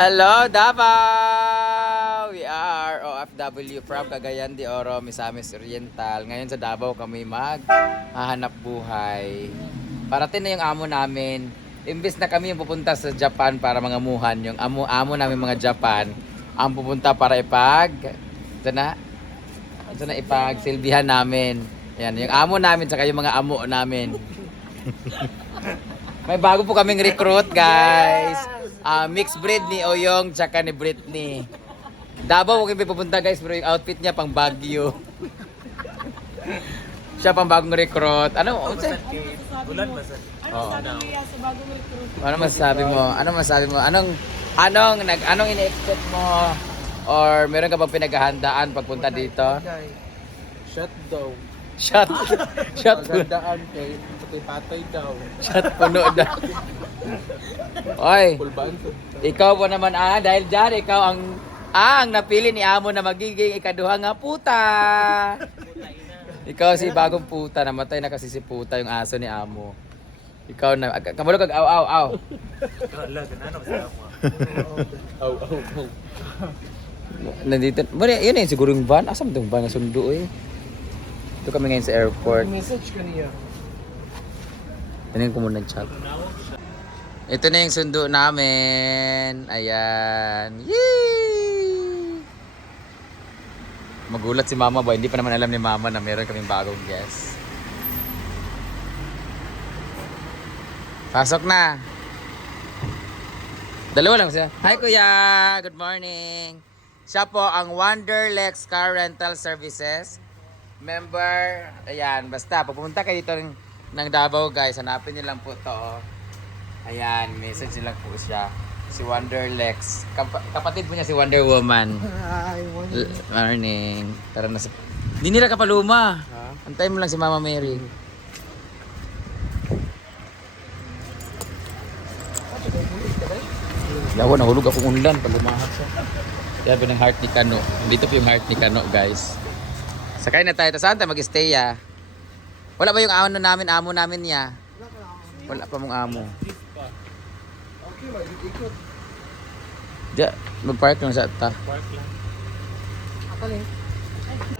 Hello, Davao! We are OFW from Cagayan de Oro, Misamis Oriental. Ngayon sa Davao kami maghahanap buhay. Parating na yung amo namin. Imbes na kami yung pupunta sa Japan para mangamuhan, yung amo namin mga Japan, ang pupunta para ito na ipagsilbihan namin. Yan, yung amo namin saka yung mga amo namin. May bago po kaming recruit, guys. Mixed breed ni Oyong tsaka ni Britney. Davao kami pupunta, guys, pero yung outfit niya pang Baguio. Siya pang bagong recruit. Ano? Ulan ba sa? Ano masasabi mo? Ano masasabi mo? Anong ini-expect mo? Or meron ka bang pinaghahandaan pagpunta dito? Shut daw. Shot. Shot. Magandaan kay patay daw. Shot puno daw. Oy, Pulbaan to. ikaw po naman dahil dyan ikaw ang napili ni amo na magiging ikaduha nga puta. Ikaw si bagong puta, namatay na kasi si puta yung aso ni amo. Ikaw na, kamulo kag aw. Wala, ganano sa ako. Aw. Nandito, yun eh, siguro yung van. Asam itong van na sundo eh. Ito kami ngayon sa airport. Message ka niya. Tingnan ko muna ng chat. Ito na yung sundo namin. Ayan. Yee! Magulat si mama ba? Hindi pa naman alam ni mama na meron kaming bagong guest. Pasok na. Dalawa lang siya. Hi kuya! Good morning! Siya po ang Wanderlex Car Rental Services. Member, ayan, basta pupunta kayo dito ng Davao, guys. Hanapin niyo lang po to. Ayan, message niyo lang po siya. Si Wanderlex. Kapatid po niya si Wonder Woman. Hi, Morning. Tara na sa... Hindi nila kapaluma. Ha? Antayin mo lang si Mama Mary. Lawa, nahulog akong unlan pag lumahas siya. Sabi ng heart ni Kano. Dito po yung heart ni Kano, guys. Sakay na tayo. Saan tayo mag-stay, ah? Wala ba yung amo namin niya? Wala pa mong amo. Okay, mag-ikot. Diya, mag-park lang sa ta. Park lang. Akaling.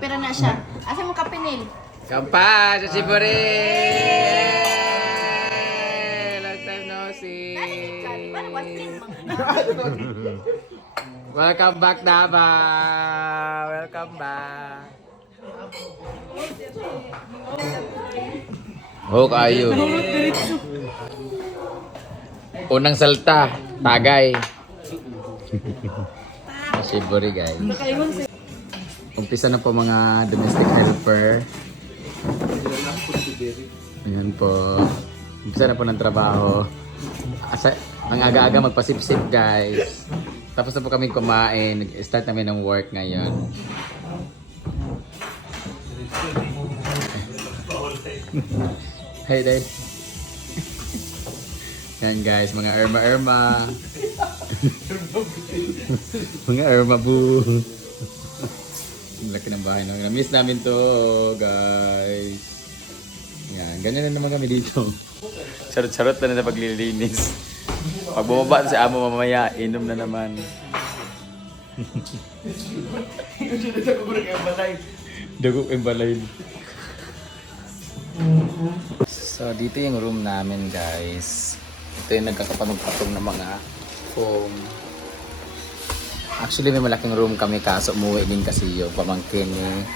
Pero na siya. Asa mo kapinil? Kampa! Sa Sibori! Long time no see! Welcome back, Davao! Welcome back! Oh, kayo. Unang salta, tagay. Sibori, guys. Umpisa na po mga domestic helper. Ayan po. Umpisa na po ng trabaho. Ang aga-aga magpasip-sip, guys. Tapos na po kami kumain. Nag-start namin ng work ngayon. Hey, Dad. Yan, guys. Mga Irma. Mga Irma boo. Ang laki ng bahay namin. Na-miss namin to, guys. Yan. Ganyan na naman kami dito. Charot-charot na sa paglilinis. Pag bumaba si amo mamaya, inom na naman. Dagok yung balay. So, dito yung room namin, guys. Ito yung nagkakapatong-patong na mga foam. Actually, may malaking room kami kaso umuwi din kasi yung pamangkin ni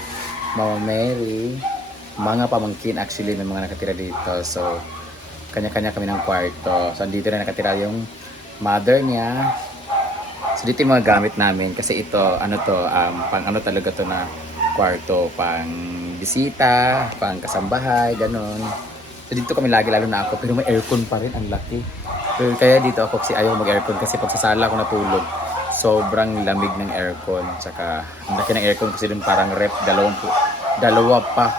Mama Mary. Mga pamangkin actually ng mga nakatira dito. So, kanya-kanya kami ng kwarto. So, dito na nakatira yung mother niya. So, dito yung mga gamit namin. Kasi ito, pang talaga to na kwarto. Pang bisita, pang kasambahay, ganon. So, dito kami lagi, lalo na ako. Pero may aircon pa rin, ang laki. Pero kaya dito ako kasi ayaw mag-aircon kasi pag sa sala ako natulog, sobrang lamig ng aircon. Tsaka, ang laki ng aircon kasi dun parang rep, dalawa pa.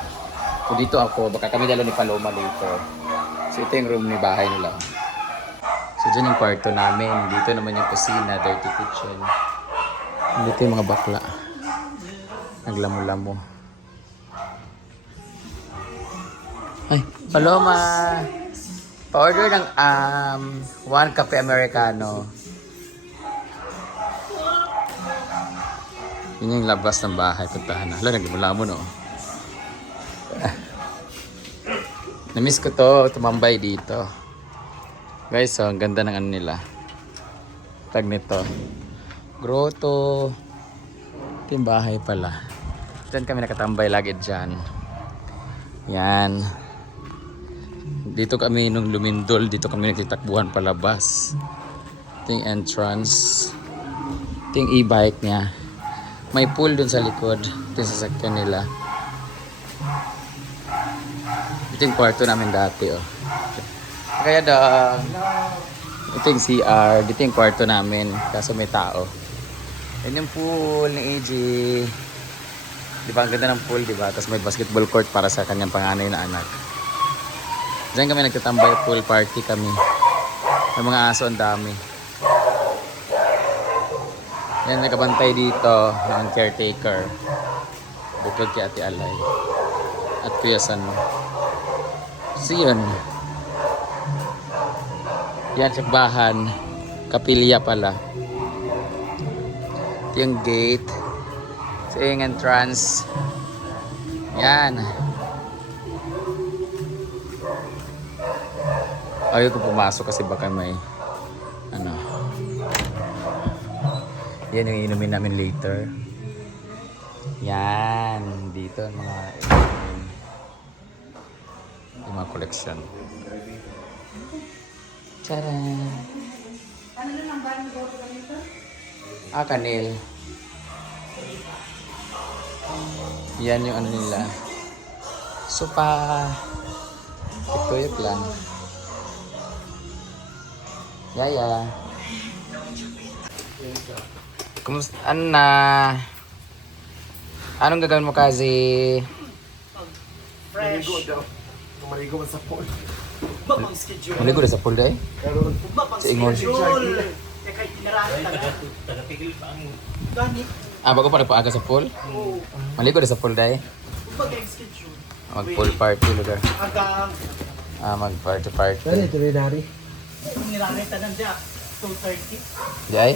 So, dito ako, baka kami dalawa ni Paloma dito. So, ito yung room ni bahay nila. So, dyan yung kwarto namin. Dito naman yung kusina, dirty kitchen. Dito yung mga bakla. Naglamo-lamo. Ay, Paloma! Pa-order ng 1 cafe americano. Yun yung labas ng bahay. Puntahan na. Hala, nagmula mo no. Namiss ko to. Tumambay dito. Guys, so, ang ganda ng ano nila. Tag nito. Grotto. Ito yung bahay pala. Diyan kami nakatambay lagi dyan. Yan. Dito kami nung lumindol. Dito kami nagtitakbuhan palabas. Ito yung entrance. Ito yung e-bike niya. May pool dun sa likod. Ito yung sasakyan nila. Ito yung kwarto namin dati, oh. Kaya ito yung CR. Dito yung kwarto namin. Kaso may tao. Yan yung pool ni AJ. Di ba? Ang ganda ng pool, di ba? Tapos may basketball court para sa kanyang panganay na anak. Diyan kami nagtatambay. Pool party kami. May mga aso ang dami. Yan, nakabantay dito ng caretaker. Bukod kay Ate Alay. At Kuya San. So yun. Yan, sakbahan. Kapilya pala. Ito yung gate. Ito yung entrance. Yan. Ayaw ko pumasok kasi baka may ano. Yan yung inumin namin later. Yan. Dito ang mga inumin. Yung mga collection. Charan! Ano na lang ba ang goto ganito? Kanil. Yan yung ano nila. Sopa. Ito yung plan. Yaya. Kumusta? Ano na? Anong gagawin mo kasi? Fresh. Marigo man sa pool. Bakang schedule. Maligo na sa pool day? Bakang Sa Ingon. schedule. Kaya kahit narami talaga. Tagapigil pa ang Ganit. Bago pa nagpaaga sa pool? Oo. Maligo na sa pool day? Bakang schedule. Mag pool party lugar. Hanggang Mag party party. ito rin nari. nilangay tanan dya. 2:30. Jay?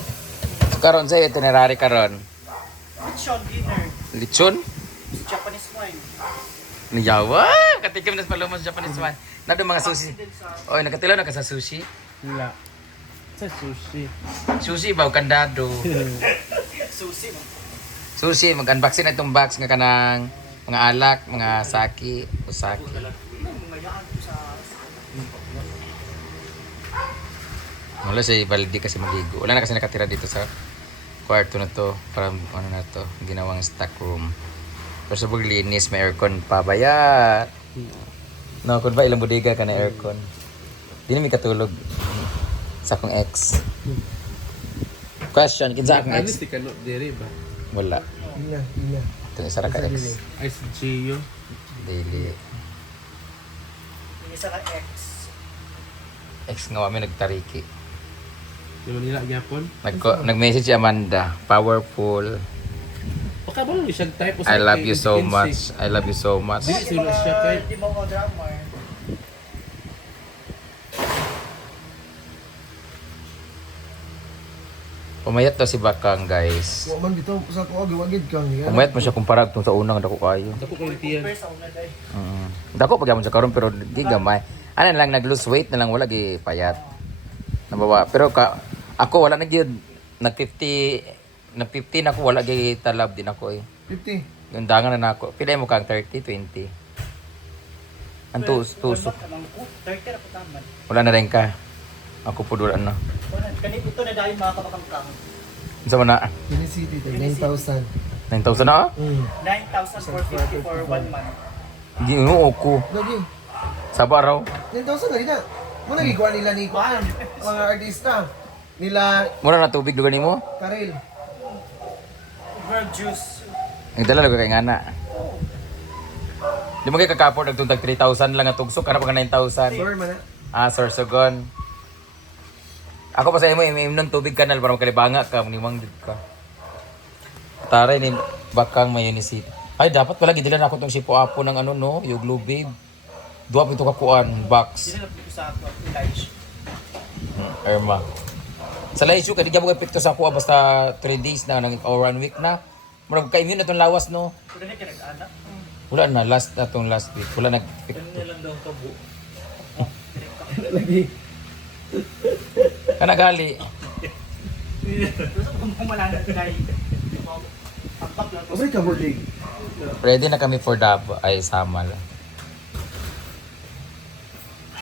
So karon sa itinerary karon. Lechon dinner. Lechon? Japanese wine. Niyawa! Katikim na sa palumos Japanese one. Nado mga sushi. Oy, nakatilaw na ka sa sushi. Wala. Sa sushi. Sushi ba o kandado? Sushi. Sushi, mag-unboxing na itong box nga kanang mga alak, mga sake, usaki. Mayaan ko sa Wala si Baldi kasi maligo. Wala na kasi nakatira dito sa kwarto na to. Para ano na to, ginawang stock room. Pero sa linis, may aircon pa. Bayat! No, kung ba ilang bodega ka na aircon? Di na may katulog. Sa akong ex. Question, kinsa akong ex? Alis di ka no, diri ba? Wala. Ina. Ito yung isa ra ka ex. Ay, si Gio. Daily. yung isa ka ex. Ex nga kami nagtariki. Di ba nila gyapon? Nag-message si Amanda. Powerful. Okay ba lang siyang type o I love you so much. I love you so much. Dili sila siya kay Di mo ko drama. Pumayat daw si Bakang, guys. Wa man bitaw sa ko giwagid kang ya. Pumayat mo siya kumpara tong sa unang dako kayo. dako kay tiyan. First una day. Dako pagyamon sa karon pero di gamay. Ano lang nag-lose weight na lang wala gi payat. Nabawa. Pero ako wala na gyud nag 50 na ako wala gi talab din ako eh. 50. Yung dangan na nako. Pila mo kang 30, 20. Ang tusok. 30 na po taman. Wala na rin ka. Ako po doon ano. Kanit ito na dahil mga kabakangkang. Sa mana? Ini city 9,000. 9,000 na? 9,450 for 1 month. Ginuo ko. Lagi. Sa araw. 9,000 lagi na. Mo lagi kuha nila ni kuan mga artista. Nila Mura na tubig lugar nimo. Karel. Verb juice. Ang dala lugar kay ngana. Di mo kay kakapor nagtuntag 3,000 lang nga tugsok kana pa 9,000. Sorry man. Sorsogon. Ako pa sa imo imim tubig kanal para makalibanga ka nimang did ka. Taray ni Bakang mayonisit. Ay dapat pala gidilan ako tong sipo-apo ng ano no, yung lubig. Duwa pito ka kuan box. Dinala ko sa ako lunch. Irma. Sa laisyo ka di gyud mo epekto sa ako basta 3 days na or 1 week na. Murag ka-immune na itong lawas, no? Pero na ka nag-anak. Wala na, last week. Wala nag Ganun niya lang daw ang tabo. Lagi. Kana gali. Gusto kong pumalanat kay. Tampak lang. Mabalik ka, Bordig. Ready na kami for Davao ay Samal.